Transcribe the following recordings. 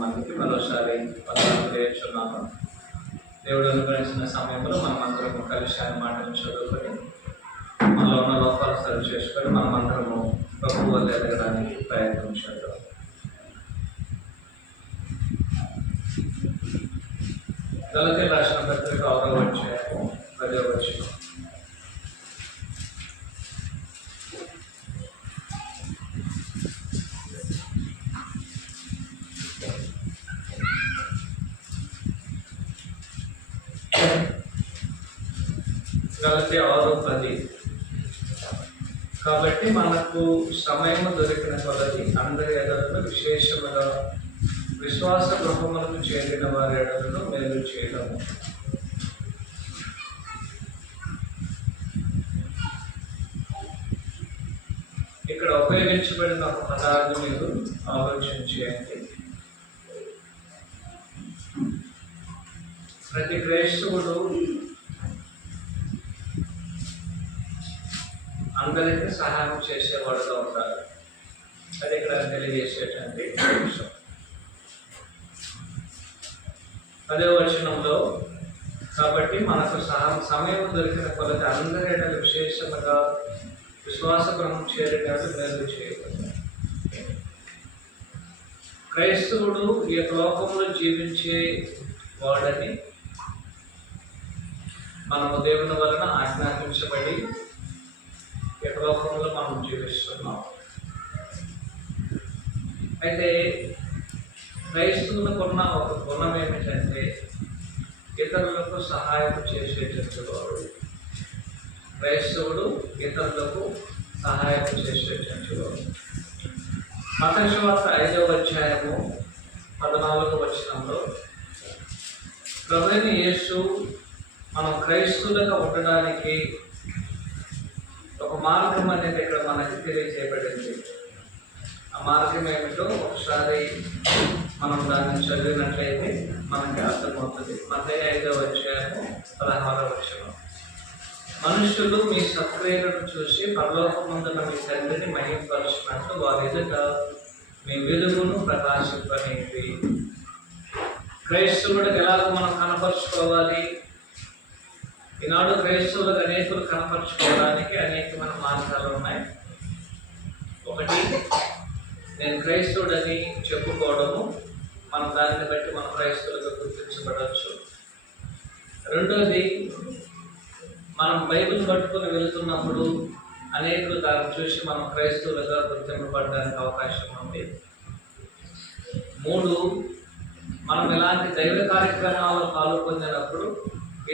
మందికి మరోసారి తెలియచున్నాను. దేవుడు అనుగ్రహించిన సమయంలో మనం అందరము కలిసి ఆయన మాటను చదువుకొని మనలో ఉన్న లోపాలు సరి చేసుకొని మనం అందరము ప్రభువు వల్ల ఎదగడానికి ప్రయత్నం చేద్దాం. గలతీయులకు రాసిన పత్రిక 6వ అధ్యాయము 10వ వచనం. గలతీయ 6:10. కాబట్టి మనకు సమయము దొరికిన కొలది అందరి ఎడలను విశేషముగా విశ్వాస గృహములకు చేరిన వారి ఎడలను మేలు చేయడము. ఇక్కడ ఉపయోగించబడిన ఒక పదాన్ని మీరు ఆలోచించేయండి. ప్రతి క్రైస్తవుడు అందరికీ సహాయం చేసేవాడుగా ఉంటారు. అది ఇక్కడ తెలియజేసేటువంటి విషయం. 10వ వచనంలో కాబట్టి మనకు సమయం దొరికిన కొలది అందరి విశేషముగా విశ్వాస గృహం చేరేటట్టు మేలు చేయబడింది. క్రైస్తవుడు ఈ లోకంలో జీవించే వాడని మనము దేవుని వలన ఆజ్ఞాపించబడి ఈ లోకంలో మనం జీవిస్తున్నాం. అయితే క్రైస్తవులకున్న ఒక గుణం ఏమిటంటే ఇతరులకు సహాయం చేసేటట్టు వాడు. క్రైస్తవుడు ఇతరులకు సహాయం చేసేటట్టు వాడు. మత్తయి సువార్త 5వ అధ్యాయము 14వ వచనంలో ప్రభువైన యేసు మనం క్రైస్తవులుగా ఉండడానికి ఒక మార్గం అనేది ఇక్కడ మనకి తెలియజేయబడింది. ఆ మార్గం ఏమిటో ఒకసారి మనం దాన్ని చదివినట్లయితే మనకి అర్థమవుతుంది. మత్తయి 5వ అధ్యాయము 16వ వచనం. మనుషులు మీ సత్క్రియలను చూసి పరలోకమందున మీ తండ్రిని మహిమపరచినట్లు వారి ఎదుట మీ వెలుగును ప్రకాశింపనివ్వండి. క్రైస్తవుడికి ఎలాగో మనం కనపరుచుకోవాలి? ఈనాడు క్రైస్తవులకు అనేకులు కనపరుచుకోవడానికి అనేకమైన మార్గాలు ఉన్నాయి. ఒకటి, నేను క్రైస్తవుడని చెప్పుకోవడము, మనం దానిని బట్టి మనం క్రైస్తవులుగా గుర్తించబడవచ్చు. రెండోది, మనం బైబిల్ పట్టుకుని వెళుతున్నప్పుడు అనేకులు దాన్ని చూసి మనం క్రైస్తవులుగా గుర్తింపబడడానికి అవకాశం ఉంది. 3, మనం ఇలాంటి దైవ కార్యక్రమాల్లో పాల్గొన్నప్పుడు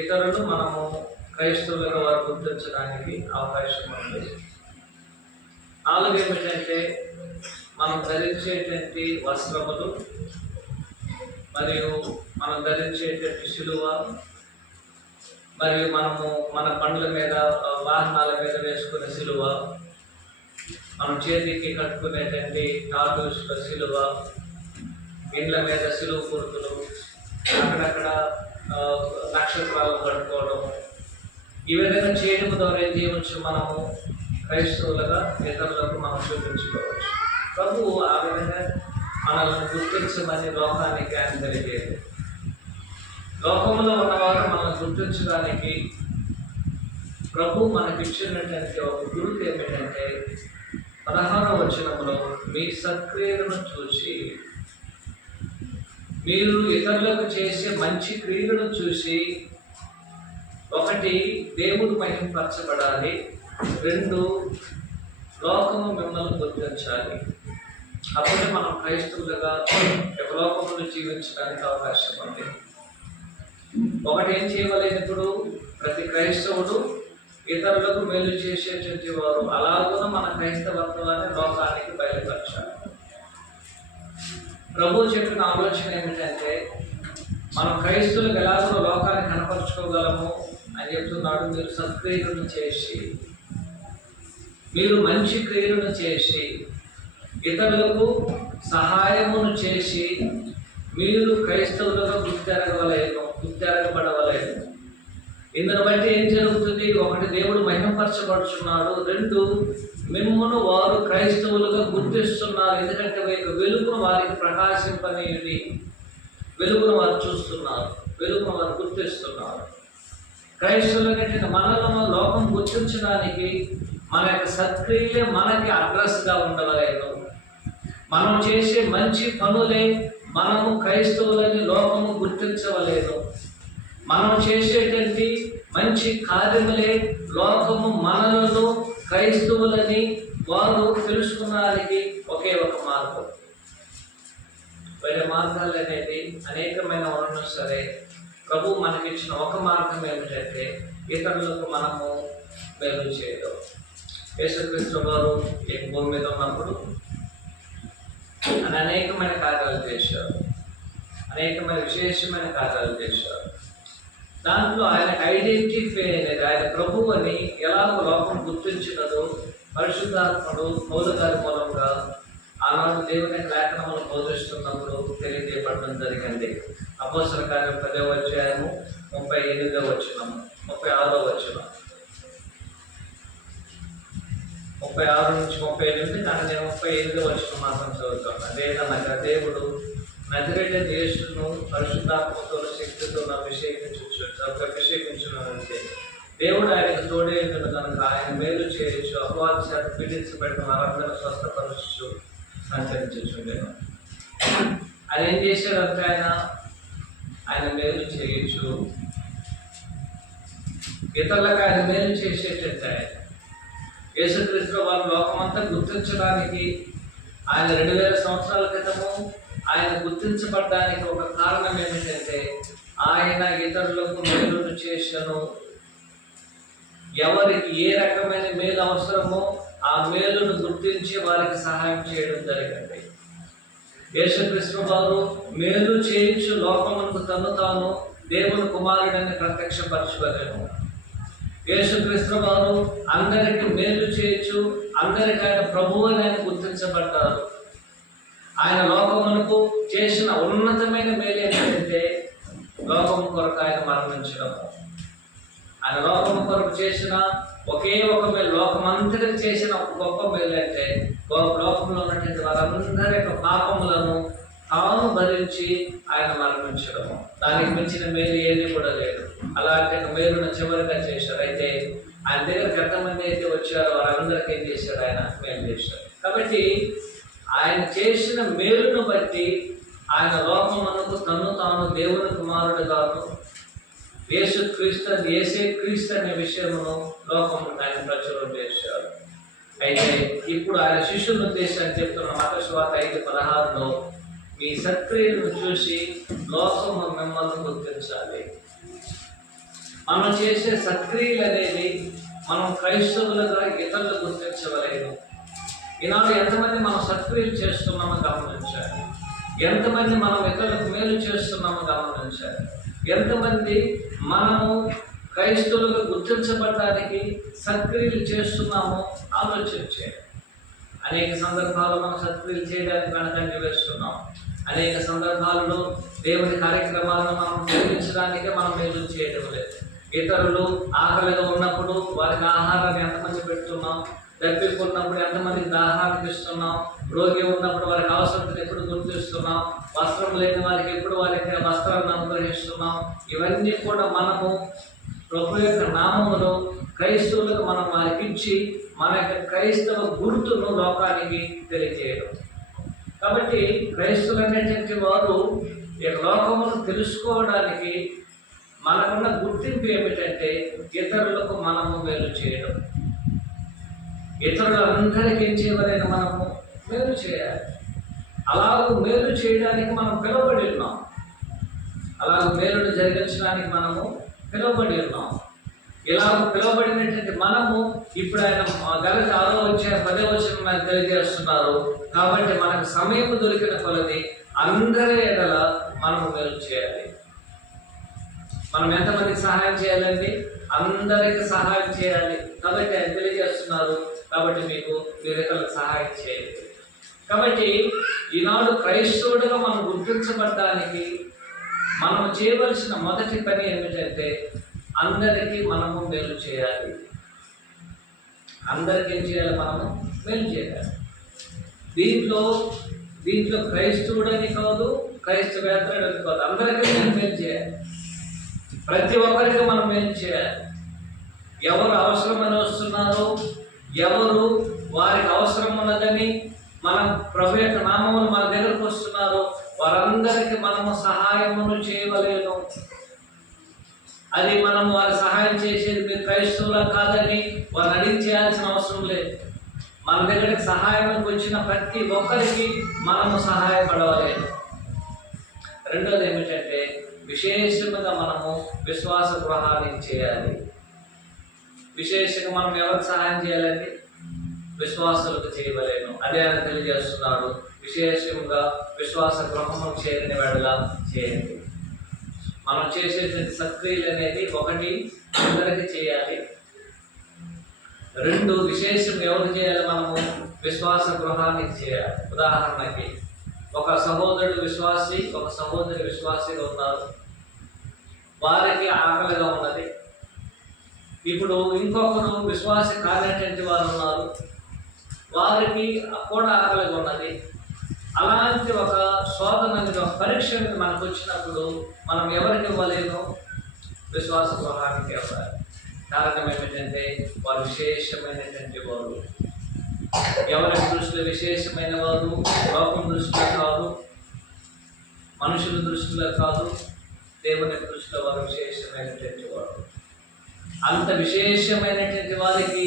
ఇతరులు మనము క్రైస్తవులుగా వారు గుర్తించడానికి అవకాశం ఉంది. 4 ఏమిటంటే మనం ధరించేటువంటి వస్త్రములు మరియు మనం ధరించేటువంటి సిలువ మరియు మనము మన బండ్ల మీద వాహనాల మీద వేసుకునే సిలువ, మనం చేతికి కట్టుకునేటువంటి టాటూస్ల సిలువ, ఇండ్ల మీద సిలువ గుర్తులు, అక్కడక్కడ నక్షత్రాలు కట్టుకోవడం, ఈ విధంగా చేయడం ద్వారా ఏం చేయవచ్చు? మనము క్రైస్తవులుగా ఇతరులకు మనం చూపించుకోవచ్చు. ప్రభువు ఆ విధంగా మనల్ని గుర్తించమని లోకానికి ఆయన తెలియజేయదు. లోకంలో ఉన్నవారు మనల్ని గుర్తించడానికి ప్రభు మనకి ఇచ్చినటువంటి ఒక గురువు ఏమిటంటే 16వ వచనంలో మీ సత్క్రియలను చూసి, మీరు ఇతరులకు చేసే మంచి క్రియలను చూసి, 1 దేవుడు మహిమపరచబడాలి, 2 లోకము మిమ్మల్ని గుర్తించాలి. అప్పుడే మనం క్రైస్తవులుగా లోకంలో జీవించడానికి అవకాశం ఉంది. 1 ఏం చేయవలేదు? ఇప్పుడు ప్రతి క్రైస్తవుడు ఇతరులకు మేలు చేసేటువంటి వారు. అలాగూ మన క్రైస్తవత్వాన్ని లోకానికి బయలుపరచాలి. ప్రభు చెప్పిన ఆలోచన ఏమిటంటే మనం క్రైస్తవులకు ఎలాగో లోకాన్ని కనపరుచుకోగలము అని చెప్తున్నాడు. మీరు సత్క్రియలను చేసి, మీరు మంచి క్రియలను చేసి, ఇతరులకు సహాయమును చేసి మీరు క్రైస్తవులుగా గుర్తెరగబడవలేదు. ఇందును బట్టి ఏం జరుగుతుంది? ఒకటి, దేవుడు మహిమపరచబడుచున్నాడు. రెండు, మిమ్మును వారు క్రైస్తవులుగా గుర్తిస్తున్నారు. ఎందుకంటే వెలుగును వారికి ప్రకాశింపనేది, వెలుగును వారు చూస్తున్నారు, వెలుగును వారు గుర్తిస్తున్నారు. క్రైస్తవులకంటే మనలను లోకం గుర్తించడానికి మన యొక్క సత్క్రియలే మనకి అడ్రస్గా ఉండవలేదు. మనం చేసే మంచి పనులే మనము క్రైస్తవులని లోకము గుర్తించవలేదు. మనం చేసేటువంటి మంచి కార్యములే లోకము మనలను క్రైస్తవులని వారు తెలుసుకున్నదానికి ఒకే ఒక మార్గం. వేరే మార్గాలు అనేది అనేకమైన ఉన్న సరే, ప్రభు మనకిచ్చిన ఒక మార్గం ఏమిటంటే ఇతరులకు మనము మేలు చేయడం. యేసుక్రీస్తు వారు ఈ భూమి మీద ఉన్నప్పుడు ఆయన అనేకమైన కార్యాలు చేశారు, అనేకమైన విశేషమైన కార్యాలు చేశారు. దాంట్లో ఆయన ఐడెంటిఫై అనేది, ఆయన ప్రభు అని ఎలాగో లోకం గుర్తించినదో పరిశుద్ధాత్ముడు పౌలు గారి మూలంగా ఆనాడు దేవుని లేఖనములు బోధిస్తున్నప్పుడు తెలియజేయబడడం జరిగింది. అపోస్తల కార్యం 10వ అధ్యాయము 38వ వచనము, 36వ వచనం, 36 నుంచి 38, కానీ నేను 38వ వచనం మాత్రం చదువుతాను. అదేదనగా, దేవుడు నజరేయుడైన యేసును పరిశుద్ధాత్మతో శక్తితో అభిషేకించునంటే దేవుడు ఆయనకు తోడేయుడు కనుక ఆయన మేలు చేయొచ్చు, అపవాది చేత పీడించబడిన వారందరూ స్వస్థపరచు సంచరించుండేను. ఆయన ఏం చేశాడంటే ఆయన మేలు చేయొచ్చు, ఇతరులకు ఆయన మేలు చేసేటట్టు ఆయన యేసుక్రీస్తు వారు లోకమంతా గుర్తించడానికి ఆయన 2000 సంవత్సరాల క్రితము ఆయన గుర్తించబడడానికి ఒక కారణం ఏమిటంటే ఆయన ఇతరులకు మేలును చేసను. ఎవరికి ఏ రకమైన మేలు అవసరమో ఆ మేలును గుర్తించి వారికి సహాయం చేయడం జరిగింది. యేసుక్రీస్తు వారు మేలు చేయించు లోకమునకు తను తాను దేవుని కుమారుడని ప్రత్యక్షపరచుకోలేము. యేసుక్రీస్తు వారు అందరికి మేలు చేయొచ్చు, అందరికి ఆయన ప్రభువు అని ఆయన గుర్తించబడ్డారు. ఆయన లోకమునకు చేసిన ఉన్నతమైన మేలు ఏంటంటే లోకము కొరకు ఆయన మరణించడం. ఆయన లోకము కొరకు చేసిన ఒకే ఒక మేలు, లోకమంతటికి చేసిన ఒక గొప్ప మేలు అంటే లోకంలో ఉన్నటువంటి వారందరి యొక్క పాపములను తాను భరించి ఆయన మరణించడము. దానికి మించిన మేలు ఏది కూడా లేదు. అలాంటి మేలును చివరిగా చేశాడు. అయితే ఆయన దగ్గరికి ఎంతమంది అయితే వచ్చారో వారందరికీ ఏం చేశాడు? ఆయన మేలు చేశాడు. కాబట్టి ఆయన చేసిన మేలును బట్టి ఆయన లోకమునకు తను తాను దేవుని కుమారుడుగాను యేసే క్రీస్తు అనే విషయమును లోకము ఆయన ప్రచురం చేశాడు. అయితే ఇప్పుడు ఆయన శిష్యులను ఉద్దేశాన్ని చెప్తున్న మత్తయి సువార్త 5:16లో మీ సత్క్రియలను చూసి లోకము మిమ్మల్ని గుర్తించాలి. మనం చేసే సత్క్రియలు అనేది మనం క్రైస్తవులుగా ఇతరులు గుర్తించవలేదు. ఈనాడు ఎంతమంది మనం సత్క్రియలు చేస్తున్నామో గమనించాలి. ఎంతమంది మనం ఇతరులకు మేలు చేస్తున్నామో గమనించాలి. ఎంతమంది మనము క్రైస్తవులుగా గుర్తించబడడానికి సత్క్రియలు చేస్తున్నామో ఆలోచించాలి. అనేక సందర్భాల్లో మనం సత్క్రియలు చేయడానికి వెనకండి వేస్తున్నాం. అనేక సందర్భాలలో దేవుని కార్యక్రమాలను మనం నిర్వహించడానికే మనం మేలు చేయడం లేదు. ఇతరులు ఆకలిగా ఉన్నప్పుడు వారికి ఆహారాన్ని ఎంతమంది పెడుతున్నాం, దప్పికున్నప్పుడు ఎంతమందికి దాహానికి ఇస్తున్నాం, రోగి ఉన్నప్పుడు వారికి అవసరం ఎప్పుడు గుర్తిస్తున్నాం, వస్త్రం లేని వారికి ఎప్పుడు వారికి వస్త్రాలను అనుగ్రహిస్తున్నాం. ఇవన్నీ కూడా మనము ప్రభు యొక్క నామములో క్రైస్తవులకు మనం వారికి ఇచ్చి మన యొక్క క్రైస్తవ గుర్తును లోకానికి తెలియజేయడం. కాబట్టి క్రైస్తవులు అనేటువంటి వారు ఈ లోకమును తెలుసుకోవడానికి మనకున్న గుర్తింపు ఏమిటంటే ఇతరులకు మనము మేలు చేయడం. ఇతరులందరికీ ఏం చేయవలైన మనము మేలు చేయాలి. అలాగూ మేలు చేయడానికి మనం పిలువబడి ఉన్నాం. అలాగూ మేలును జరిగించడానికి మనము పిలువబడి ఉన్నాం. ఇలా పిలువబడినటువంటి మనము ఇప్పుడు ఆయన గలతి 6వ అధ్యాయం 10వ వచనం తెలియజేస్తున్నారు. కాబట్టి మనకు సమయం దొరికిన కొలది అందరి ఎడల మనము మేలు చేయాలి. మనం ఎంతమందికి సహాయం చేయాలండి? అందరికి సహాయం చేయాలి. కాబట్టి ఆయన తెలియజేస్తున్నారు, కాబట్టి మీరు ఇతరులకు సహాయం చేయాలి. కాబట్టి ఈనాడు క్రైస్తవుడిగా మనం గుర్తించబడడానికి మనం చేయవలసిన మొదటి పని ఏమిటంటే అందరికీ మనము మేలు చేయాలి. అందరికీ ఏం చేయాలి? మనము మేలు చేయాలి. దీంట్లో క్రైస్తవుడని కాదు, క్రైస్తవేతరుడని కాదు, అందరికీ మనం మేలు చేయాలి. ప్రతి ఒక్కరికి మనం మేలు చేయాలి. ఎవరు అవసరమని వస్తున్నారో, ఎవరు వారికి అవసరం ఉన్నదని మన ప్రభు యొక్క నామములు మన దగ్గరకు వస్తున్నారో వారందరికీ మనము సహాయమును చేయవలేను. అది మనం వారి సహాయం చేసేది మీరు క్రైస్తవులా కాదని వారిని అడిగి చేయాల్సిన అవసరం లేదు. మన దగ్గరికి సహాయంకి వచ్చిన ప్రతి ఒక్కరికి మనము సహాయపడవాలి. రెండోది ఏమిటంటే విశేషంగా మనము విశ్వాస గృహాన్ని చేయాలి. విశేషంగా మనం ఎవరికి సహాయం చేయాలండి? విశ్వాసులకు చేయవలేను. అదే ఆయన తెలియజేస్తున్నాడు. విశేషంగా విశ్వాస గృహము చేరిన వేళలా చేయండి. మనం చేసేటువంటి సక్రియలు అనేది ఒకటి అందరికీ చేయాలి. రెండు విశేషం ఎవరు చేయాలి? మనము విశ్వాస గృహాన్ని చేయాలి. ఉదాహరణకి ఒక సహోదరుడు విశ్వాసి, ఒక సహోదరి విశ్వాసిగా ఉన్నారు. వారికి ఆకలిగా ఉన్నది. ఇప్పుడు ఇంకొకరు విశ్వాసి కానటువంటి వారు ఉన్నారు, వారికి కూడా ఆకలిగా ఉన్నది. అలాంటి ఒక శోధన అనేది, ఒక పరీక్ష అనేది మనకు వచ్చినప్పుడు మనం ఎవరికి ఇవ్వలేను? విశ్వాస గృహానికి ఇవ్వాలి. కారణం ఏమిటంటే వారు విశేషమైనటువంటి వారు. ఎవరి దృష్టిలో విశేషమైన వారు? లోకం దృష్టిలో కాదు, మనుషుల దృష్టిలో కాదు, దేవుని దృష్టిలో వారు విశేషమైనటువంటి వారు. అంత విశేషమైనటువంటి వారికి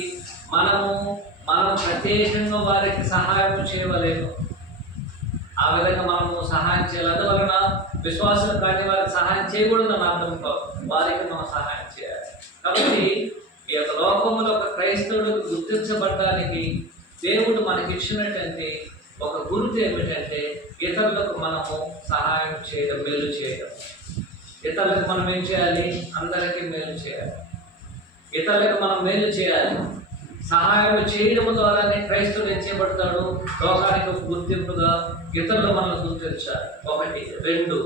మనం ప్రత్యేకంగా వారికి సహాయం చేయవలేము. ఆ విధంగా మనము సహాయం చేయాలి. అందువలన విశ్వాసం కాని వారికి సహాయం చేయకూడదని అర్థం కాదు, వారికి మనం సహాయం చేయాలి. కాబట్టి ఈ యొక్క లోకంలో ఒక క్రైస్తవుడు గుర్తించబడడానికి దేవుడు మనకి ఇచ్చినటువంటి ఒక గుర్తు ఏమిటంటే ఇతరులకు మనము సహాయం చేయడం, మేలు చేయడం. ఇతరులకు మనం ఏం చేయాలి? అందరికీ మేలు చేయాలి. ఇతరులకు మనం మేలు చేయాలి. సహాయం చేయడం ద్వారానే క్రైస్తవుడు ఏం చేయబడతాడు? లోకానికి ఒక గుర్తింపుగా ఇతరులు మనల్ని గుర్తించాలి. ఒకటి. రెండు,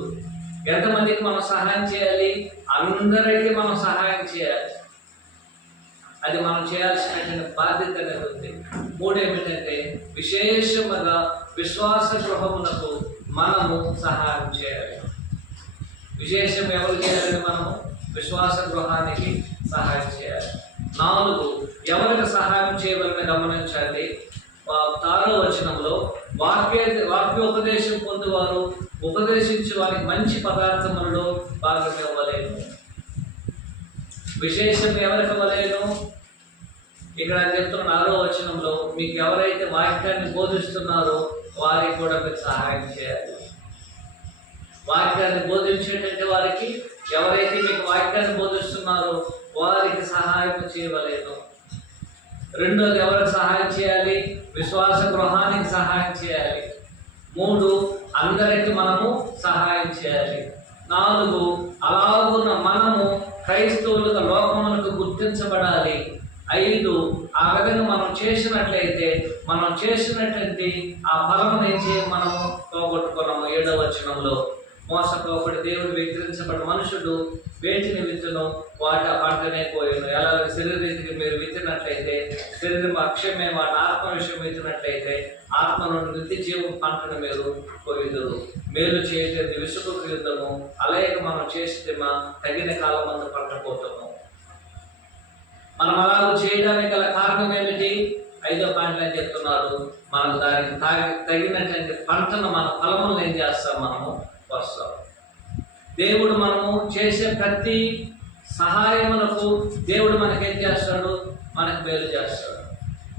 ఎంతమందికి మనం సహాయం చేయాలి? అందరికీ మనం సహాయం చేయాలి. అది మనం చేయాల్సినటువంటి బాధ్యత అనేది ఉంది. మూడు ఏమిటంటే విశేషముగా విశ్వాస గృహమునకు మనము సహాయం చేయాలి. విశేషం ఎవరు చేయాలని? మనము విశ్వాస గృహానికి సహాయం చేయాలి. నాలుగు, ఎవరికి సహాయం చేయవలని గమనించాలి. 6వ వచనంలో వాక్యోపదేశం పొందువారు ఉపదేశించే వారికి మంచి పదార్థములలో భాగం ఇవ్వలేను. విశేషం ఎవరికి ఇవ్వలేను? ఇక్కడ చెప్తున్న 6వ వచనంలో మీకు ఎవరైతే వాక్యాన్ని బోధిస్తున్నారో వారికి కూడా మీరు సహాయం చేయాలి. వాక్యాన్ని బోధించేటంటే వారికి, ఎవరైతే మీకు వాక్యాన్ని బోధిస్తున్నారో వారికి సహాయం చేయవలేదు. రెండోది, ఎవరికి సహాయం చేయాలి? విశ్వాస గృహానికి సహాయం చేయాలి. మూడు, అందరికి మనము సహాయం చేయాలి. నాలుగు, అలాగున్న మనము క్రైస్తవులుగా లోకములకు గుర్తించబడాలి. ఐదు, ఆ విధంగా మనం చేసినట్లయితే మనం చేసినటువంటి ఆ ఫలమును ఏం చేయ మనము పోగొట్టుకున్నాము. 7వ వచనంలో మోసపోబడి దేవుడు వ్యతిరేకించబడిన మనుషుడు వేటిని విత్తును వాటి పంటనే పోయాను. ఎలా శరీరీతికి మీరు విత్తినట్లయితే శరీరం అక్షయమే, వాటి ఆత్మ విషయం విత్తినట్లయితే ఆత్మ నుండి నిత్య జీవం పంటను మీరు పోయిదురు. మేలు చేయటది విసుగు యుద్ధము, అలాగే మనం చేస్తే తగిన కాలం మందు పంటపోతాము. మనం అలాగ చేయడానికి గల కారణం ఏమిటి? 5వ పాయింట్లో చెప్తున్నారు, మనకు దానికి తగినటువంటి పంటను, మన ఫలములను ఏం చేస్తాం? మనము వస్తాం. దేవుడు మనము చేసే ప్రతి సహాయములకు దేవుడు మనకేం చేస్తాడు? మనకు మేలు చేస్తాడు.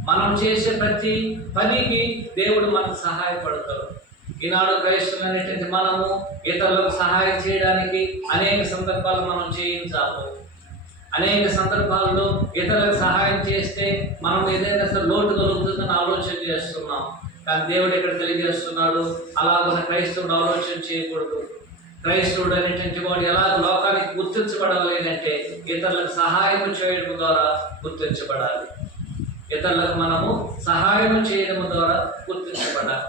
మనం చేసే ప్రతి పనికి దేవుడు మనకు సహాయపడతాడు. ఈనాడు క్రైస్తవులు అనేటువంటి మనము ఇతరులకు సహాయం చేయడానికి అనేక సందర్భాలు మనం చేయించాము. అనేక సందర్భాల్లో ఇతరులకు సహాయం చేస్తే మనం ఏదైనా సరే లోటు కలుగుతుందని ఆలోచన చేస్తున్నాం. కానీ దేవుడు ఇక్కడ తెలియజేస్తున్నాడు, అలాగ క్రైస్తవుడు ఆలోచన చేయకూడదు. క్రైస్తవుడు అనేటువంటి వాడు ఎలా లోకానికి గుర్తించబడాలి అంటే ఇతరులకు సహాయం చేయడం ద్వారా గుర్తించబడాలి. ఇతరులకు మనము సహాయం చేయడం ద్వారా గుర్తించబడాలి.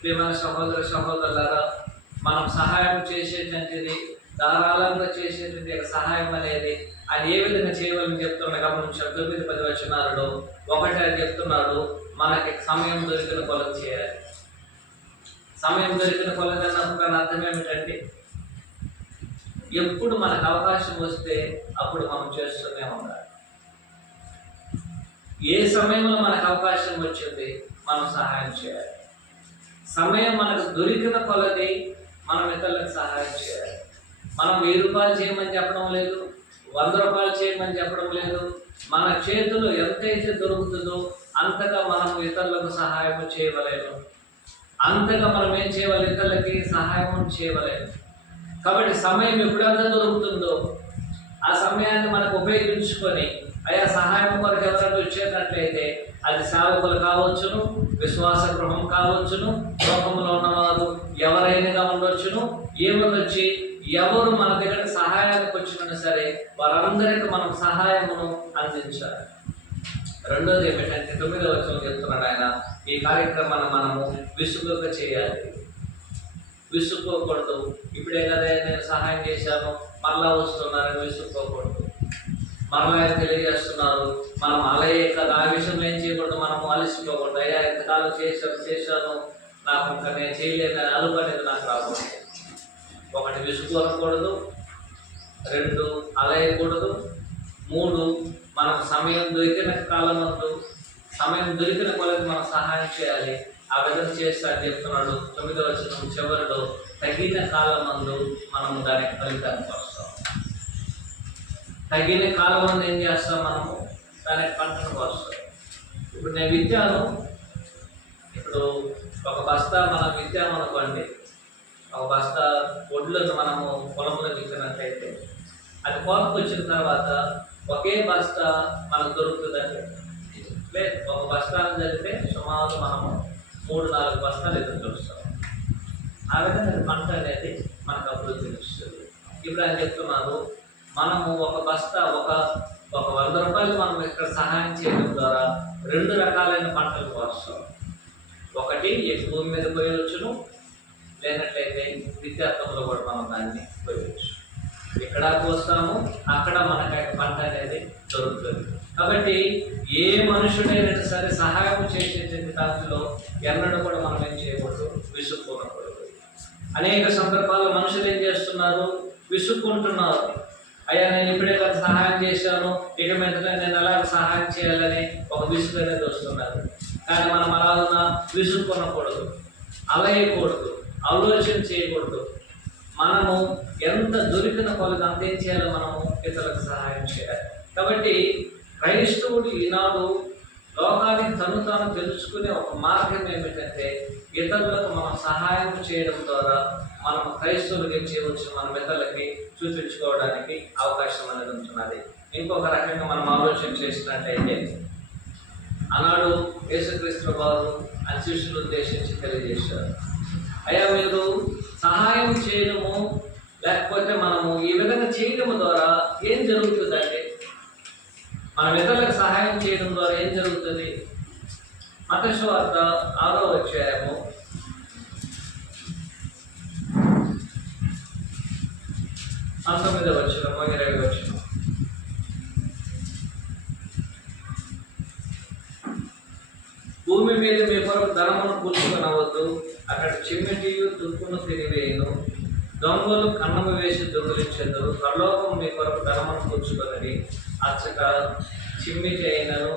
ప్రియమైన సహోదరులారా, మనం సహాయం చేసేటువంటిది ధారాళంగా చేసేటువంటి సహాయం అనేది ఆయన ఏ విధంగా చేయవాలని చెప్తున్నా గమనించారు. 9-10 వచనాలలో ఒకటి ఆయన చెప్తున్నాడు, మనకి సమయం దొరికిన కొలది చేయాలి. సమయం దొరికిన కొలది అన్నప్పుడు అర్థం ఏమిటంటే, ఎప్పుడు మనకు అవకాశం వస్తే అప్పుడు మనం చేస్తూనే ఉండాలి. ఏ సమయంలో మనకు అవకాశం వచ్చింది మనం సహాయం చేయాలి. సమయం మనకు దొరికిన కొలది మనం ఇతరులకు సహాయం చేయాలి. మనం 1000 రూపాయలు చేయమని చెప్పడం లేదు, 100 రూపాయలు చేయమని చెప్పడం లేదు. మన చేతిలో ఎంతైతే దొరుకుతుందో అంతగా మనం ఇతరులకు సహాయం చేయవలేము. అంతగా మనం ఏం చేయవాలి? ఇతరులకి సహాయం చేయవలేము. కాబట్టి సమయం ఎప్పుడైతే దొరుకుతుందో ఆ సమయాన్ని మనకు ఉపయోగించుకొని అయా సహాయం కొరకు ఎవరైనా వచ్చేటట్లయితే అది సేవకులు కావచ్చును, విశ్వాస గృహం కావచ్చును, లోకంలో ఉన్నవారు ఎవరైనా ఉండొచ్చును. ఏమనొచ్చి ఎవరు మన దగ్గర సహాయానికి వచ్చినా సరే వారందరికీ మనం సహాయమును అందించాలి. రెండోది ఏమిటంటే 9వ వచనం చెప్తున్నాడు ఆయన, ఈ కార్యక్రమాన్ని మనము విసుగుక చేయాలి. విసుక్కోకూడదు. ఇప్పుడే కదా నేను సహాయం చేశాను మళ్ళా వస్తున్నారని విసుక్కోకూడదు. మరలా తెలియజేస్తున్నారు, మనం అలాగే కదా ఆ విషయంలో ఏం చేయకూడదు, మనము అలసిపోకూడదు. అయ్యా ఎంతకాలం చేశాను నాకు ఇంకా నేను చేయలేదని అలుపు అనేది నాకు రాకూడదు. ఒకటి విసుక్కోకూడదు, 2 అలయకూడదు, 3 మనకు సమయం దొరికిన కాలమందు సమయం దొరికిన కొలది మనం సహాయం చేయాలి. ఆ విధంగా చేస్తా అని చెప్తున్నాడు. 9వ వచనం చివరిలో తగిన కాలమందు మనము దానికి ఫలితానికి వస్తాం. తగిన కాలం ఏం చేస్తాం? మనము దానికి పంటను వస్తాం. ఇప్పుడు నేను విత్తాను, ఇప్పుడు ఒక బస్తా మనం విత్తామనుకోండి, ఒక బస్తా ఒడ్లను మనము పొలంలో విత్తినట్లయితే అది కోతకు వచ్చిన తర్వాత ఒకే బస్తా మనకు దొరుకుతుందండి. లేదు, ఒక బస్తాను జరిగితే సుమారు మనము 3-4 బస్తాలు ఎదురు చూస్తాం. ఆ విధంగా పంట అనేది మనకు అభివృద్ధిని ఇస్తుంది. ఇప్పుడు ఆయన చెప్తున్నారు, మనము ఒక బస్తా ఒక 100 రూపాయలు మనం ఇక్కడ సహాయం చేయడం ద్వారా 2 రకాలైన పంటలు కోస్తాం. ఒకటి భూమి మీద పోయవచ్చును, లేనట్లయితే విద్యార్థుల్లో కూడా మనం దాన్ని పోయవచ్చు. ఇక్కడ కోస్తాము, అక్కడ మనకి పంట అనేది దొరుకుతుంది. కాబట్టి ఏ మనుషుడైనా సరే సహాయం చేసేటువంటి దాంట్లో ఎన్నడూ కూడా మనం ఏం చేయకూడదు, విసుక్కోకూడదు. అనేక సందర్భాల్లో మనుషులు ఏం చేస్తున్నారు? విసుక్కుంటున్నారు. అయ్యా నేను ఇప్పుడే కదా సహాయం చేశాను, ఇక మీద నేను ఎలాగ సహాయం చేయాలని ఒక విసుగు అనేది వస్తున్నారు. కానీ మనం అలాగున్నా విసుక్కొనకూడదు, అలయకూడదు, ఆలోచన చేయకూడదు. మనము ఎంత దొరికిన కొలది అంత ఏం చేయాలో మనము ఇతరులకు సహాయం చేయాలి. కాబట్టి క్రైస్తవుడు ఈనాడు లోకానికి తాను తెలుసుకునే ఒక మార్గం ఏమిటంటే ఇతరులకు మనం సహాయం చేయడం ద్వారా మనం క్రైస్తవులకు ఏం చేయవచ్చు, మనం ఇతరులకి చూపించుకోవడానికి అవకాశం అనేది ఉంటున్నది. ఇంకొక రకంగా మనం ఆలోచన చేసినట్టయితే ఆనాడు యేసుక్రీస్తు వారు ఆ శిష్యులను ఉద్దేశించి తెలియజేశారు, అయ్యా మీరు సహాయం చేయడము లేకపోతే మనము ఈ విధంగా చేయడం ద్వారా ఏం జరుగుతుందంటే, మనం ఇతరులకు సహాయం చేయడం ద్వారా ఏం జరుగుతుంది? మత్తయి సువార్త 6వ అధ్యాయము 19వ వచనము 20వ వచనం. భూమి మీద మీ కొరకు ధనమును కూర్చుకొనవద్దు, అక్కడ చిమ్మిటియు తుప్పును తినివేయును, దొంగలు కన్నము వేసి దొంగిలించెదరు. పరలోకం మీ కొరకు ధనమును కూర్చుకొనడి, అచ్చక చిమ్మిటి అయినను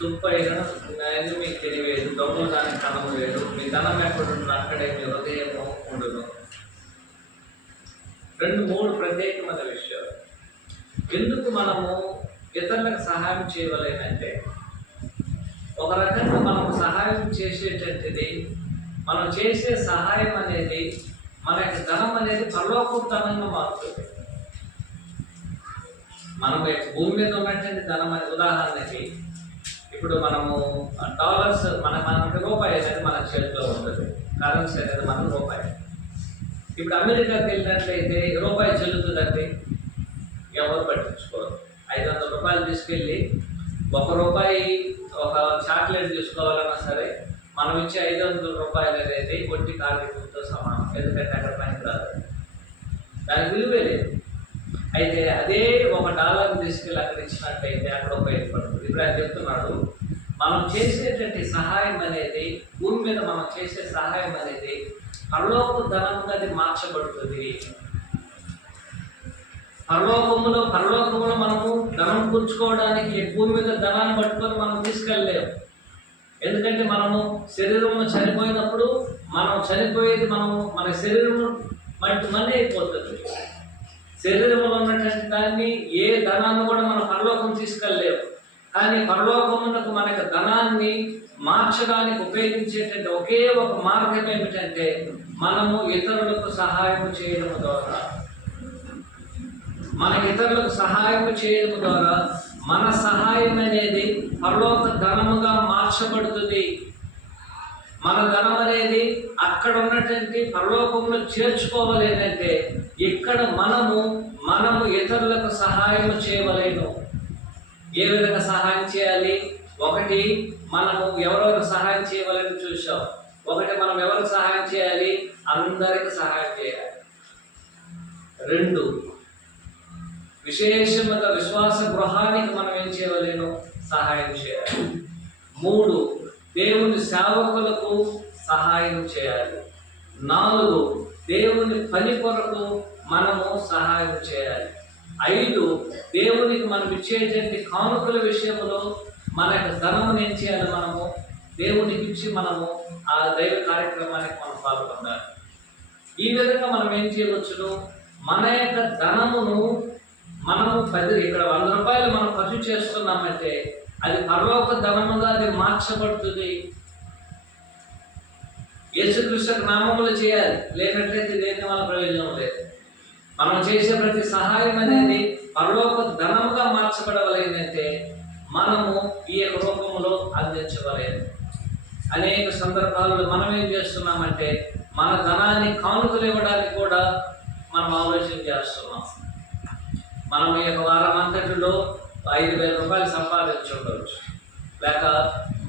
తుప్పు అయినను మీకు తినివేయదు, దొంగలు దానికి కన్నము వేయడు. మీ ధనం ఎక్కడుండు అక్కడే మీ హృదయము ఉండును. 2-3 ప్రత్యేకమైన విషయాలు. ఎందుకు మనము ఇతరులకు సహాయం చేయవలేనంటే, ఒక రకంగా మనం సహాయం చేసేటటువంటిది, మనం చేసే సహాయం అనేది మనకి ధనం అనేది పరలోకోత్తమంగా మారుతుంది. మనం భూమి మీద ఉన్నటువంటి ధనం అనేది, ఉదాహరణకి ఇప్పుడు మనము డాలర్స్ మనకి రూపాయి అనేది మన చేతిలో ఉంటుంది, కరెన్సీ అనేది మన రూపాయి. ఇప్పుడు అమెరికాకి వెళ్ళినట్లయితే రూపాయి చెల్లుతుందండి, ఎవరు పట్టించుకోరు. 500 రూపాయలు తీసుకెళ్ళి 1 రూపాయి ఒక చాక్లెట్ తీసుకోవాలన్నా సరే మనం ఇచ్చే 500 రూపాయలు అనేది కొట్టి కాగితంతో సమానం, ఎందుకంటే అక్కడ పనికి రాదు. దానికి విలువే లేదు. అయితే అదే $1 తీసుకెళ్ళి అక్కడ ఇచ్చినట్లయితే అక్కడ ఉపయోగపడుతుంది. ఇప్పుడు ఆయన చెప్తున్నాడు, మనం చేసేటువంటి సహాయం అనేది, భూమి మీద మనం చేసే సహాయం అనేది పరలోక ధనంగా అది మార్చబడుతుంది. పరలోకములో మనము ధనం కూర్చుకోవడానికి భూమి మీద ధనాన్ని పట్టుకొని మనం తీసుకెళ్ళలేము. ఎందుకంటే మనము శరీరంలో చనిపోయినప్పుడు మనం చనిపోయేది మన శరీరము మట్టి అయిపోతుంది. శరీరంలో ఉన్నటువంటి దాన్ని ఏ ధనాన్ని కూడా మనం పరలోకం తీసుకెళ్ళలేము. కానీ పరలోకమునకు మనకు ధనాన్ని మార్చడానికి ఉపయోగించేటువంటి ఒకే ఒక మార్గం ఏమిటంటే మనము ఇతరులకు సహాయం చేయడం ద్వారా, ఇతరులకు సహాయం చేయడం ద్వారా మన సహాయం అనేది పరలోక ధనముగా మార్చబడుతుంది. మన ధనం అనేది అక్కడ ఉన్నటువంటి పరలోకంలో చేర్చుకోవాలి అంటే ఇక్కడ మనము ఇతరులకు సహాయం చేయవలేను. ఏ విధంగా సహాయం చేయాలి? ఒకటి, మనము ఎవరెవరు సహాయం చేయవాలని చూసాం. మనం ఎవరికి సహాయం చేయాలి? అందరికి సహాయం చేయాలి. 2, విశేషముగా విశ్వాస గృహానికి మనం ఏం చేయవలేను? సహాయం చేయాలి. 3, దేవుని సేవకులకు సహాయం చేయాలి. 4, దేవుని పని కొరకు మనము సహాయం చేయాలి. 5, దేవునికి మనం ఇచ్చేటువంటి కానుకల విషయంలో మన యొక్క ధనమును ఏం చేయాలి? మనము దేవునికి ఇచ్చి మనము ఆ దైవ కార్యక్రమానికి మనం పాల్గొనాలి. ఈ విధంగా మనం ఏం చేయవచ్చును? మన యొక్క ధనమును మనము ఇక్కడ $100 మనం ఖర్చు చేస్తున్నామంటే అది పరలోక ధనముగా అది మార్చబడుతుంది. యేసుక్రీస్తు నామములో చేయాలి, లేనట్లయితే దేని వల్ల ప్రయోజనం లేదు. మనం చేసే ప్రతి సహాయం అనేది పరలోక ధనముగా మార్చబడవలేదంటే మనము ఈ యొక్క రూపంలో అందించవలేదు. అనేక సందర్భాల్లో మనం ఏం చేస్తున్నామంటే మన ధనాన్ని కానుకలు ఇవ్వడానికి కూడా మనం ఆలోచన చేస్తున్నాం. మనం ఈ యొక్క వారం అంతటిలో $5,000 సంపాదించి ఉండవచ్చు, లేక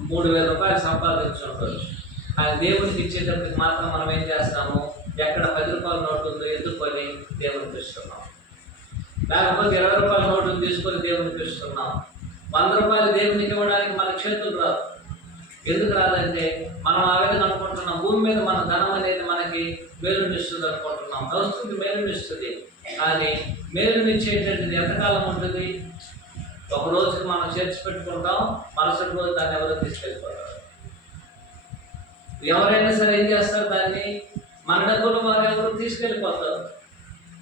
$3,000 సంపాదించి ఉండవచ్చు. కానీ దేవునికి ఇచ్చేటప్పటికి మాత్రం మనం ఏం చేస్తాము? ఎక్కడ $10 నోటు ఉందో ఎత్తుకొని దేవునికి ఇస్తున్నాం, లేకపోతే $20 నోటును తీసుకొని దేవునికి ఇస్తున్నాం. $100 దేవునికి ఇవ్వడానికి మన చేతులు రాదు. ఎందుకు రాదంటే మనం ఆ విధంగా అనుకుంటున్నాం, భూమి మీద మన ధనం అనేది మనకి మేలునిస్తుంది అనుకుంటున్నాం. వస్తుంది, మేలునిస్తుంది. కానీ మేలునిచ్చేటటువంటి ఎంతకాలం ఉంటుంది? ఒక రోజుకి మనం చేర్చి పెట్టుకుంటాం, మరుసటి రోజు దాన్ని ఎవరో తీసుకెళ్ళిపోతారు. ఎవరైనా సరే ఏం చేస్తారు? దాన్ని మన డబ్బులు వారు ఎవరు తీసుకెళ్ళిపోతారు.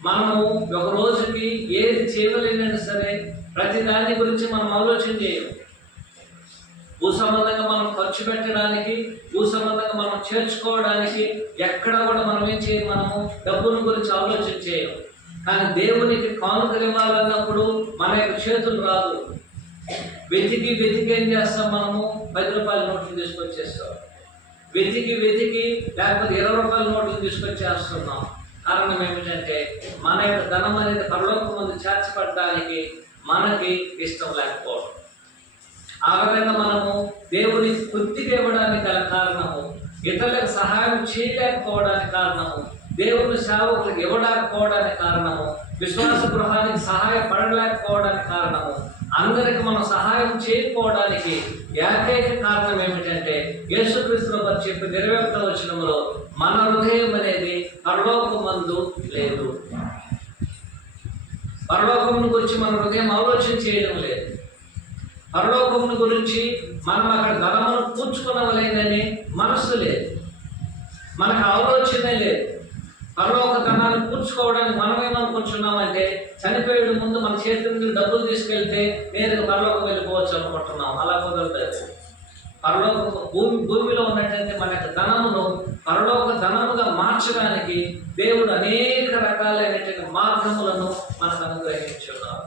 మనము ఒక రోజుకి ఏది చేయలేనైనా సరే ప్రతి దాని గురించి మనం ఆలోచన చేయము. భూ సంబంధంగా మనం ఖర్చు పెట్టడానికి, భూ సంబంధంగా మనం చేర్చుకోవడానికి ఎక్కడ కూడా మనం ఏం చేయము? మనము డబ్బుల గురించి ఆలోచన చేయము. కానీ దేవునికి కానుకలు ఇవ్వాలన్నప్పుడు మన యొక్క చేతులు రాదు. వెతికి ఏం చేస్తాం? మనము $10 నోట్లు తీసుకొచ్చేస్తాం. వెతికి లేకపోతే $20 నోట్లు తీసుకొచ్చేస్తున్నాం. కారణం ఏమిటంటే మన యొక్క ధనం అనేది పరలోకం ముందు చేర్చబడడానికి మనకి ఇష్టం లేకపోవడం. ఆ విధంగా మనము దేవుని కొద్దిగా ఇవ్వడానికి గల కారణము, ఇతరులకు సహాయం చేయలేకపోవడానికి కారణము, దేవుని సేవకులకు ఇవ్వలేకపోవడానికి కారణము, విశ్వాస గృహానికి సహాయపడలేకపోవడానికి కారణము, అందరికి మనం సహాయం చేయకపోవడానికి ఏకైక కారణం ఏమిటంటే యేసుక్రీస్తు వారు చెప్పి 21వ వచనంలో మన హృదయం అనేది పరలోకమందు లేదు. పరలోకమును గురించి మన హృదయం ఆలోచన చేయడం లేదు. పరలోకమును గురించి మనం అక్కడ ధనమును కూర్చుకోవలేదని మనస్సు లేదు, మనకు ఆలోచనే లేదు. పరలోక ధనాన్ని కూర్చుకోవడానికి మనమేమనుకుంటున్నామంటే చనిపోయే ముందు మన చేతి నుండి డబ్బులు తీసుకెళ్తే నేరుగా పరలోకం వెళ్ళిపోవచ్చు అనుకుంటున్నాం. అలా కుదరదు. పరలోక భూమిలో ఉన్నట్టయితే మన యొక్క ధనమును పరలోక ధనముగా మార్చడానికి దేవుడు అనేక రకాలైనటువంటి మార్గములను మనకు అనుగ్రహించున్నారు.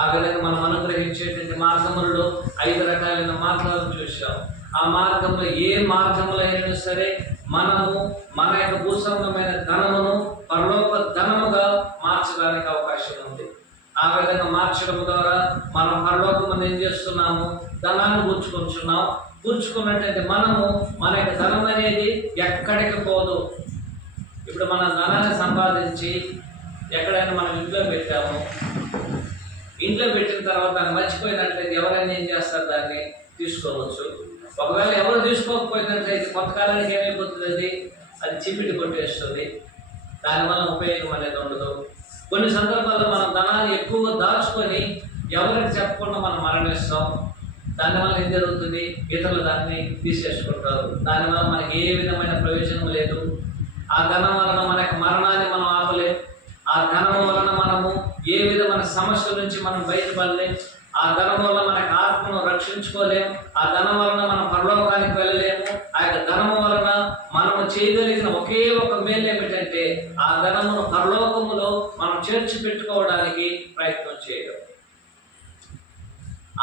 ఆ విధంగా మనం అనుగ్రహించేటువంటి మార్గములలో 5 రకాలైన మార్గాలను చూసాం. ఆ మార్గంలో ఏ మార్గములు అయినా సరే మనము మన యొక్క భూసంగమైన ధనమును పరలోక ధనముగా మార్చడానికి అవకాశం ఉంది. ఆ విధంగా మార్చడం ద్వారా మనం పరలోకం ఏం చేస్తున్నాము? ధనాన్ని కూర్చుకున్నట్టయితే మనము మన యొక్క ధనం అనేది ఎక్కడికి పోదు. ఇప్పుడు మన ధనాన్ని సంపాదించి ఎక్కడైనా మనం ఇంట్లో పెట్టాము, ఇంట్లో పెట్టిన తర్వాత దాన్ని మర్చిపోయినట్లయితే ఎవరైనా ఏం చేస్తారు, దాన్ని తీసుకోవచ్చు. ఒకవేళ ఎవరు తీసుకోకపోయినట్లయితే కొంతకాలానికి ఏమైపోతుంది, అది చిమ్మిడి కొట్టేస్తుంది. దానివల్ల ఉపయోగం అనేది ఉండదు. కొన్ని సందర్భాల్లో మనం ధనాన్ని ఎక్కువగా దాచుకొని ఎవరికి చెప్పకుండా మనం మరణిస్తాం. దానివల్ల ఏం జరుగుతుంది, ఇతరులు దాన్ని తీసేసుకుంటారు. దానివల్ల మనకి ఏ విధమైన ప్రయోజనం లేదు. ఆ ధనం వలన మనకి మరణాన్ని మనం ఆపలేం. ఆ ధనం వలన మనము ఏ విధమైన సమస్యల నుంచి మనం బయటపడలేం. ఆ ధనం వల్ల మనకు ఆత్మను రక్షించుకోలేం. ఆ ధనం వలన మనం పరలోకానికి వెళ్ళలేము. ఆ యొక్క ధనము వలన మనము చేయగలిగిన ఒకే ఒక మేలు ఏమిటంటే ఆ ధనమును పరలోకములో మనం చేర్చి పెట్టుకోవడానికి ప్రయత్నం చేయడం.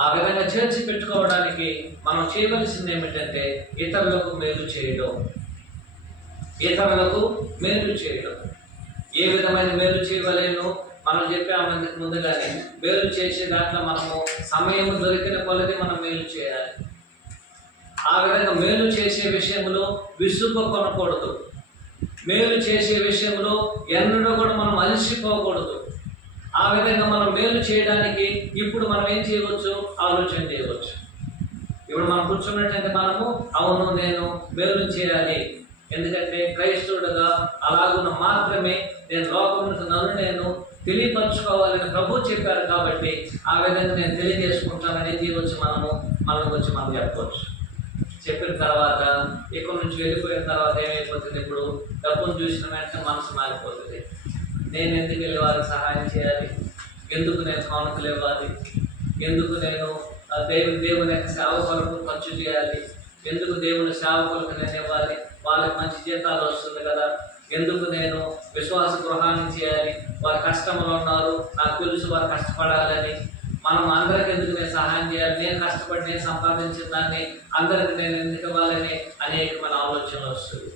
ఆ విధంగా చేర్చి పెట్టుకోవడానికి మనం చేయవలసింది ఏమిటంటే ఇతరులకు మేలు చేయడం. ఇతరులకు మేలు చేయడం. ఏ విధమైన మేలు చేయవలేను మనం చెప్పామందుకు ముందుగానే, మేలు చేసే దాంట్లో మనము సమయం దొరికిన కొలది మనం మేలు చేయాలి. ఆ విధంగా మేలు చేసే విషయంలో విసుగు కొనకూడదు. మేలు చేసే విషయంలో ఎన్నడూ కూడా మనం అలసిపోకూడదు. ఆ విధంగా మనం మేలు చేయడానికి ఇప్పుడు మనం ఏం చేయవచ్చు, ఆలోచన చేయవచ్చు. ఇప్పుడు మనం కూర్చున్నట్టయితే మనము అవును నేను మేలు చేయాలి, ఎందుకంటే క్రైస్తవుడుగా అలాగున్న మాత్రమే నేను లోకమునకు నన్ను నేను తెలియపరచుకోవాలని ప్రభు చెప్పారు. కాబట్టి ఆ విధంగా నేను తెలియజేసుకుంటానని ఏం చేయవచ్చు, మనకు వచ్చి మనం చెప్పవచ్చు. చెప్పిన తర్వాత ఇక్కడ నుంచి వెళ్ళిపోయిన తర్వాత ఏమైపోతుంది, ఇప్పుడు డబ్బును చూసిన వెంటనే మనసు మారిపోతుంది. నేను ఎందుకు వెళ్ళి వారికి సహాయం చేయాలి, ఎందుకు నేను కానుకలు ఇవ్వాలి, ఎందుకు నేను దేవుని యొక్క సేవ కొరకు ఖర్చు చేయాలి, ఎందుకు దేవుని సేవకులకు నేను ఇవ్వాలి, వాళ్ళకి మంచి జీతాలు వస్తుంది కదా, ఎందుకు నేను విశ్వాస గృహాన్ని చేయాలి, వారు కష్టంలో ఉన్నారు, నాకు తెలుసు వారు కష్టపడాలని, మనం అందరికి ఎందుకు నేను సహాయం చేయాలి, నేను కష్టపడి నేను సంపాదించిన దాన్ని అందరికి నేను ఎందుకు ఇవ్వాలని అనేకమైన ఆలోచనలు వస్తుంది.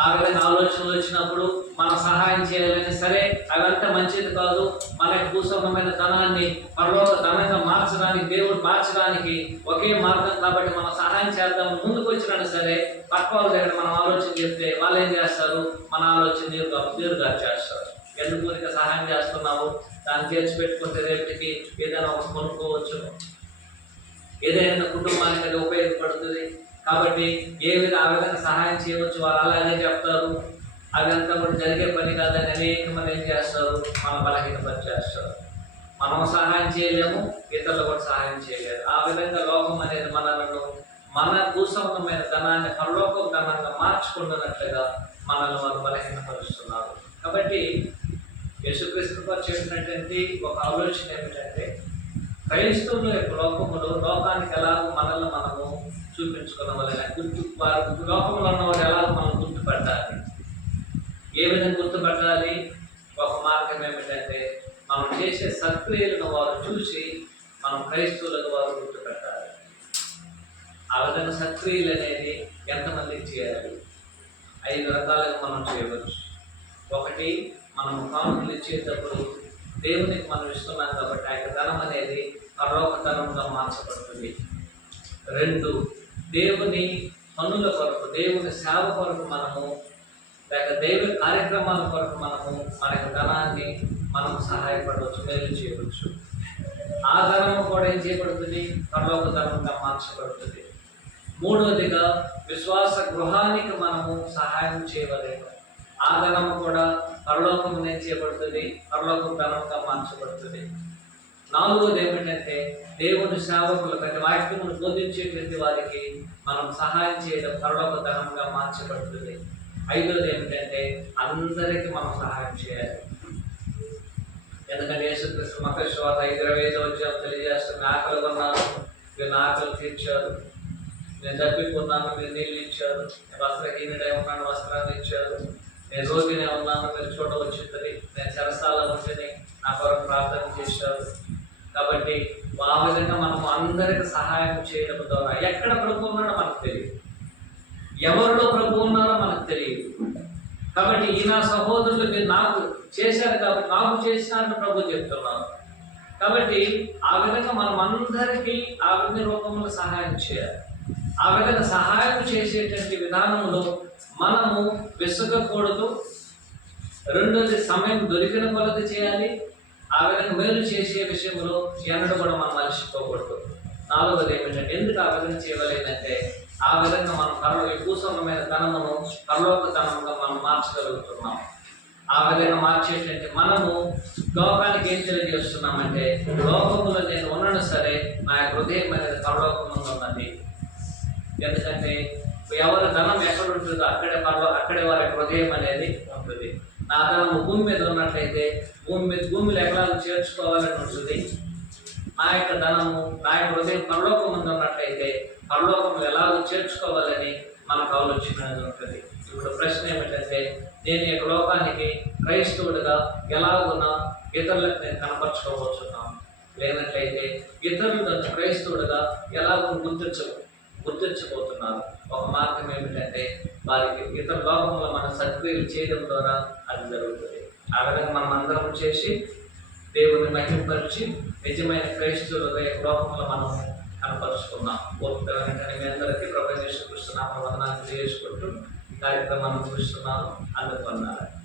ఆ విధంగా ఆలోచనలు వచ్చినప్పుడు మనం సహాయం చేయాలని, సరే అవంతా మంచిది కాదు, మనకి భూసంబంధమైన ధనాన్ని పరలోక ధనంగా మార్చడానికి, దేవుడు మార్చడానికి ఒకే మార్గం కాబట్టి మనం సహాయం చేద్దాం ముందుకు వచ్చినా సరే పక్క వాళ్ళ దగ్గర మనం ఆలోచన చేస్తే వాళ్ళు ఏం చేస్తారు, మన ఆలోచన నీరుగా చేస్తారు. ఎందుకు ఇంకా సహాయం చేస్తున్నావు, దాన్ని చేర్చి పెట్టుకుంటే రేపటికి ఏదైనా ఒకటి కొనుక్కోవచ్చు, ఏదైనా కుటుంబానికి అది ఉపయోగపడుతుంది. కాబట్టి ఆ విధంగా సహాయం చేయవచ్చు, వాళ్ళు అలాగే చెప్తారు. అదంతా కూడా జరిగే పని కాదని అనేక మంది ఏం చేస్తారు, మన బలహీనపరిచేస్తారు. మనం సహాయం చేయలేము, ఇతరులు కూడా సహాయం చేయలేరు. ఆ విధంగా లోకం అనేది మనలను మన భూసంబంధమైన ధనాన్ని పరలోక ధనంగా మార్చుకుంటున్నట్లుగా మనల్ని వాళ్ళు బలహీనపరుస్తున్నారు. కాబట్టి యేసుక్రీస్తు వారు చెప్పినటువంటి ఒక ఆలోచన ఏమిటంటే క్రైస్తవుల యొక్క లోకానికి ఎలాగో మనల్ని మనము చూపించుకున్న వాళ్ళని లోకంలో ఉన్నవాడు ఎలాగో మనం గుర్తుపట్టాలి. ఏ విధంగా గుర్తుపట్టాలి, ఒక మార్గం ఏమిటంటే మనం చేసే సక్రియలను వారు చూసి మనం క్రైస్తవులకు వారు గుర్తుపెట్టాలి. ఆ విధంగా సక్రియలు అనేది ఎంతమందికి చేయాలి, 5 రకాలుగా మనం చేయవచ్చు. ఒకటి, మనము కానుకలు ఇచ్చేటప్పుడు దేవునికి మనం ఇస్తున్నాం కాబట్టి ఆ యొక్క ధనం అనేది పరలోక ధనంగా మార్చబడుతుంది. 2, దేవుని పనుల కొరకు, దేవుని సేవ కొరకు మనము లేక దేవుని కార్యక్రమాల కొరకు మనము మన యొక్క ధనాన్ని మనం సహాయపడవచ్చు, మేలు చేయవచ్చు. ఆ ధనము కూడా ఏం చేయబడుతుంది, పరలోక ధనంగా మార్చబడుతుంది. 3వదిగా విశ్వాస గృహానికి మనము సహాయం చేయవలేము. ఆ ధనము కూడా పరలోకము ఏం చేయబడుతుంది, పరలోక ధనంగా మార్చబడుతుంది. 4వది ఏమిటంటే దేవుని సేవకులకు అంటే వాక్యమును బోధించేటువంటి వారికి మనం సహాయం చేయడం పరలోక ధనంగా మార్చబడుతుంది. 5వది ఏమిటంటే అందరికీ మనం సహాయం చేయాలి. ఎందుకంటే యేసుక్రీస్తు మత్తయి సువార్త 5:25 తెలియజేస్తున్న, ఆకలి కొన్నారు మీరు ఆకలి తీర్చారు, నేను తప్పిపోతున్నాను మీరు నీళ్ళు ఇచ్చారు, నేను వస్త్రహీనుడై ఉన్నాను వస్త్రాన్ని ఇచ్చారు, నేను రోగినే ఉన్నాను మీరు చూడవచ్చుంటుంది, నేను చెరసాలలో ఉంటేనే నా కొరకు ప్రార్థన చేశారు. కాబట్టి ఆ విధంగా మనం అందరికి సహాయం చేయడం ద్వారా ఎక్కడ ప్రభు ఉన్నాడో మనకు తెలియదు, ఎవరిలో ప్రభు ఉన్నారో మనకు తెలియదు. కాబట్టి ఈ నా సహోదరులు మీరు నాకు చేశారు కాబట్టి నాకు చేసినారని ప్రభు చెప్తున్నారు. కాబట్టి ఆ విధంగా మనం అందరికీ ఆ విధంగా రూపంలో సహాయం చేయాలి. ఆ విధంగా సహాయం చేసేటువంటి విధానంలో మనము విసుగకూడదు, రెండోది సమయం దొరికిన కొలది చేయాలి. ఆ విధంగా మేలు చేసే విషయంలో ఎన్నడూ కూడా మనం మర్చిపోకూడదు. నాలుగోది ఏమిటంటే, ఎందుకు ఆ విధంగా చేయలేదంటే, ఆ విధంగా మనం ఈ భూస్వర్గమైన ధనమును పరలోక ధనముగా మనం మార్చగలుగుతున్నాం. ఆ విధంగా మార్చేటంటే మనము లోకానికి ఏం తెలియజేస్తున్నామంటే, లోకములో నేను ఉన్నాను సరే, నా హృదయం అనేది పరలోకముందు ఉన్నది. ఎందుకంటే ఎవరి ధనం ఎక్కడ ఉంటుందో అక్కడే వారి హృదయం అనేది ఉంటుంది. నా ధనము భూమి మీద ఉన్నట్లయితే భూమిలో ఎకరాలు చేర్చుకోవాలని ఉంటుంది. నా యొక్క ధనము నా యొక్క హృదయం పరలోకం ముందు ఉన్నట్లయితే పరలోకం ఎలాగో చేర్చుకోవాలని మనకు ఆలోచన ఉంటుంది. ఇప్పుడు ప్రశ్న ఏమిటంటే, నేను ఈ లోకానికి క్రైస్తవుడిగా ఎలాగున్నా ఇతరులకు నేను కనపరచుకోవచ్చున్నాను. లేనట్లయితే ఇతరులు క్రైస్తవుడిగా ఎలాగో గుర్తించబోతున్నారు. ఒక మార్గం ఏమిటంటే, వారికి ఇతర లోకంలో మన సత్క్రియలు చేయడం ద్వారా అది జరుగుతుంది. ఆ విధంగా మనం అందరం చేసి దేవుని మహిమపరిచి నిజమైన క్రైస్తవులుగా ఈ లోకంలో మనం కనపరుచుకున్నాం. ఓపికగా మీ అందరికీ ప్రభువు యేసు క్రీస్తు నామమున వందనాలు తెలియజేసుకుంటూ ఈ కార్యక్రమాన్ని ముగిస్తున్నాను. అందుకున్నారు.